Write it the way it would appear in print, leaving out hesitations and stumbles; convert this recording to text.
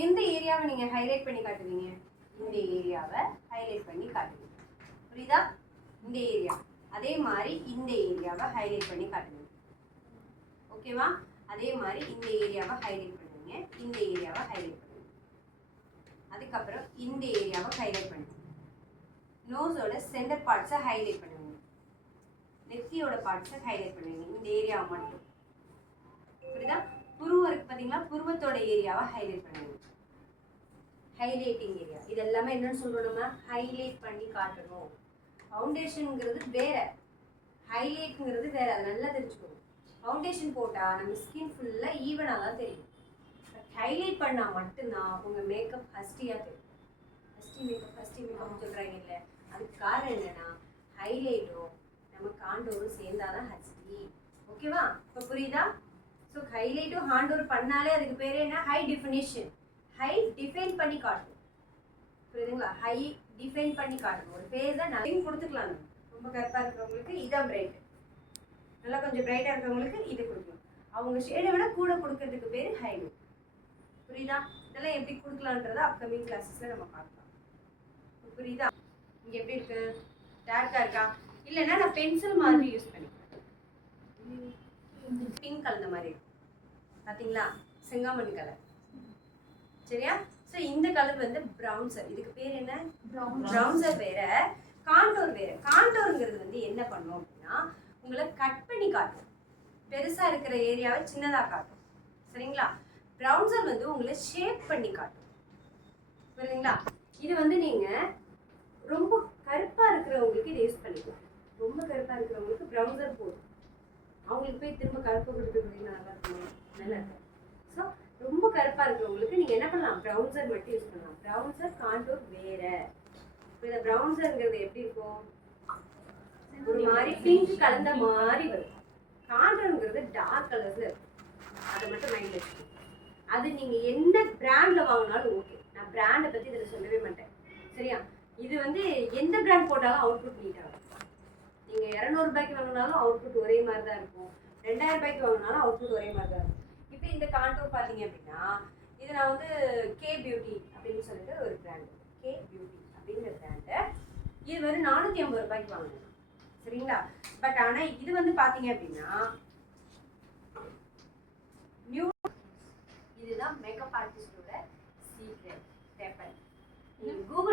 எந்த ஏரியாவை நீங்க ஹைலைட் பண்ணி காட்டுவீங்க? இந்த ஏரியாவை ஹைலைட் பண்ணி காட்டுவீங்க. புரியுதா? இந்த ஏரியா. அதே மாதிரி இந்த ஏரியாவை ஹைலைட் பண்ணி காட்டுவீங்க. ஓகேவா? அதே மாதிரி இந்த ஏரியாவை ஹைலைட் பண்ணுவீங்க, இந்த ஏரியாவை ஹைலைட் பண்ணுவீங்க. அதுக்கப்புறம் இந்த ஏரியாவை ஹைலைட் பண்ணுவீங்க. நோஸோட சென்டர் பார்ட்ஸை ஹைலைட் பண்ணுவீங்க, நெத்தியோட பார்ட்ஸை ஹைலைட் பண்ணுவீங்க, இந்த ஏரியாவை மட்டும். புரியுதா? புருவம் இருக்கு பார்த்தீங்களா, புருவத்தோட ஏரியாவை ஹைலைட் பண்ணுவீங்க. Highlighting area. இது எல்லாமே என்னன்னு சொல்றோம், நம்ம ஹைலைட் பண்ணி காட்டணும். ஃபவுண்டேஷனுங்கிறது வேற, ஹைலைட்ங்கிறது வேற. அதை நல்லா தெரிஞ்சுக்கணும். ஃபவுண்டேஷன் போட்டால் நம்ம ஸ்கின் ஃபுல்லாக ஈவனாக தான் தெரியும். ஹைலைட் பண்ணால் மட்டும்தான் உங்கள் மேக்கப் ஹஸ்டியாக தெரியும். ஹஸ்டி மேக்கப்னு சொல்கிறாங்க இல்லை, அதுக்கு காரணம் என்னன்னா ஹைலைட்டும் நம்ம காண்டோரும் சேர்ந்தாதான் ஹஸ்டி. ஓகேவா? இப்போ புரியுதா? ஸோ ஹைலைட்டும் ஹாண்டோர் பண்ணாலே அதுக்கு பேர் என்ன? High definition. ஹை டிஃபைன் பண்ணி காட்டணும். புரியுதுங்களா? ஹை டிஃபைன் பண்ணி காட்டணும். ஒரு பேர் தான் நிறைய கொடுத்துக்கலாம். நம்ம ரொம்ப கருப்பாக இருக்கிறவங்களுக்கு இதான் பிரைட், நல்லா கொஞ்சம் பிரைட்டாக இருக்கிறவங்களுக்கு இது கொடுக்கணும். அவங்க ஷேடை விட கூட கொடுக்கறதுக்கு பேர் ஹைலைட். புரியுதா? இதெல்லாம் எப்படி கொடுக்கலான்றத அப்கமிங் கிளாஸஸில் நம்ம பார்க்கலாம். புரியுதா? இங்கே எப்படி இருக்கு? டார்க்காக இருக்கா? இல்லைன்னா நான் பென்சில் மாதிரி யூஸ் பண்ணிக்கிறேன். பிங்க் கலந்த மாதிரி இருக்கும் பார்த்தீங்களா? செங்காமணி கலர். சரியா? ஸோ இந்த கலர் வந்து ப்ரௌன்சர். இதுக்கு பேர் என்ன? ப்ரௌன்சர் வேற, காண்டோர் வேற. காண்டோருங்கிறது வந்து என்ன பண்ணும் அப்படின்னா உங்களை கட் பண்ணி காட்டும், பெருசாக இருக்கிற ஏரியாவை சின்னதாக காட்டும். சரிங்களா? ப்ரௌன்சர் வந்து உங்களை ஷேப் பண்ணி காட்டும். புரியுதுங்களா? இது வந்து நீங்கள் ரொம்ப கருப்பாக இருக்கிறவங்களுக்கு இதை யூஸ் பண்ணிக்கலாம். ரொம்ப கருப்பாக இருக்கிறவங்களுக்கு ப்ரௌன்சர் போதும். அவங்களுக்கு போய் திரும்ப கருப்பு கொடுக்குறது நல்லா இருக்கும், நல்லா இருக்கும். ஸோ ரொம்ப கருப்பாக இருக்கிறவங்களுக்கு நீங்கள் என்ன பண்ணலாம்? ப்ரௌன்சர் மட்டும் யூஸ் பண்ணலாம். ப்ரௌன்சர் காண்டோர் வேற. இப்போ இந்த ப்ரௌன்சருங்கிறது எப்படி இருக்கும்? ஒரு மாதிரி பிங்க் கலந்த மாதிரி வரும். காண்டோருங்கிறது டார்க் கலர்ஸில் இருக்கும். அதை மட்டும் மைண்டில் வச்சுக்கணும். அது நீங்கள் எந்த பிராண்டில் வாங்கினாலும் ஓகே. நான் பிராண்டை பற்றி இதில் சொல்லவே மாட்டேன். சரியா? இது வந்து எந்த பிராண்ட் போட்டாலும் அவுட்புட் நீட்டாக இருக்கும். நீங்கள் 200 ரூபாய்க்கு வாங்கினாலும் அவுட்புட் ஒரே மாதிரி தான் இருக்கும், 2000 ரூபாய்க்கு வாங்கினாலும் அவுட்புட் ஒரே மாதிரி தான் இருக்கும். இப்போ இந்த காண்டோர் பார்த்தீங்க அப்படின்னா இது நான் வந்து கே பியூட்டி அப்படின்னு சொல்லிட்டு ஒரு பிராண்டு, கே பியூட்டி அப்படிங்கிற பிராண்டு. இது வந்து 450 ரூபாய்க்கு வாங்கினேன். சரிங்களா? பட் ஆனால் இது வந்து பார்த்தீங்க அப்படின்னா நியூ, இதுதான் மேக்கப் ஆர்டிஸ்டோட சீக்ரெட். கூகுள்